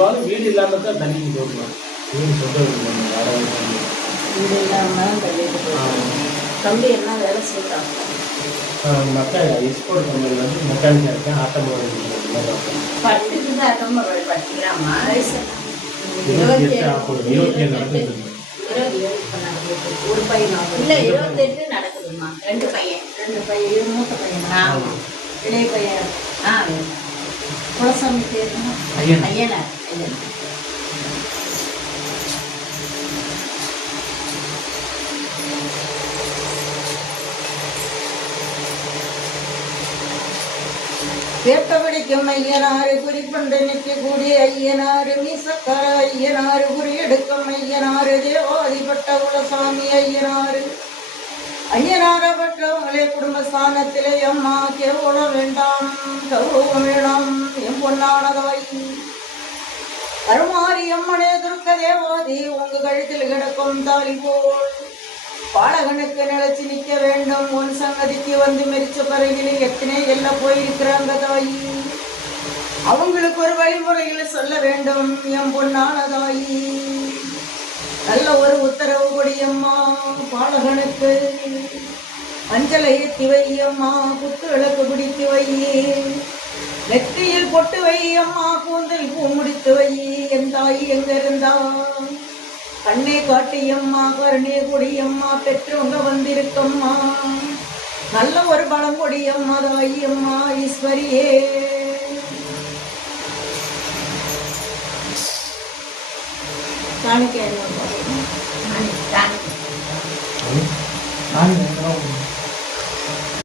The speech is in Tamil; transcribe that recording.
பெரும்பாலும் வீடு இல்லாமல் தான் தள்ளிட்டு போடுவாங்க. வீடு சொந்த வீடு இல்லாமல் தள்ளிட்டு போடுவாங்க. தம்பி என்ன வேலை செய்யலாம்? எக்ஸ்போர்ட் கம்பெனியில் வந்து மெக்கானிக்காக இருக்கேன். ஆட்டோமொபைல் படிச்சுட்டு தான் ஆட்டோமொபைல் படிக்கிறாமா? 27 நடக்குது. ஒரு பையன் இல்லை 28 நடக்குதுமா. 2 பையன் மூத்த பையன். ஆமாம் இளைய பையன். குலசாமி பேர் ஐயனா. வேப்ப பிடிக்கும் ஐயனாறு குறிப்பண்டு நிற்க கூடிய ஐயனாறு மீசக்கார ஐயனாறு குறி எடுக்கும் ஐயனாறு தேவாதிபட்ட குலசாமி ஐயனாறு. ஐயனாரப்பட்டவங்களே குடும்பஸ்தானத்திலே அம்மா கேவல வேண்டாம் கௌரவம் வேண்டாம். என் பொன்னானதாய் கருமாரி அம்மனே துர்க்க தேவாதி உங்க கழுத்தில் கிடக்கும் தாலி போல் பாலகனுக்கு நிலைச்சு நிற்க வேண்டும். உன் சங்கதிக்கு வந்து மெரிச்ச பறவைகளில் எத்தனை எல்லாம் போயிருக்கிறாங்க தாயி. அவங்களுக்கு ஒரு வழிமுறையில் சொல்ல வேண்டும் என் பொன்னான தாயி. நல்ல ஒரு உத்தரவு கொடியம்மா. பாலகனுக்கு மஞ்சளை ஏற்றி வையம்மா. குத்து விளக்கு பிடித்து வையே. நெற்றியில் பொட்டு வையம்மா. கூந்தல் பூ முடித்து வையே. என் தாயி எங்க இருந்தா கண்ணே காட்டியம்மா. கருணே கொடியம்மா. பெற்றவங்க வந்திருக்கம்மா. நல்ல ஒரு பலம் கொடியம்மா தாயம்மா ஈஸ்வரியே. காணிக்க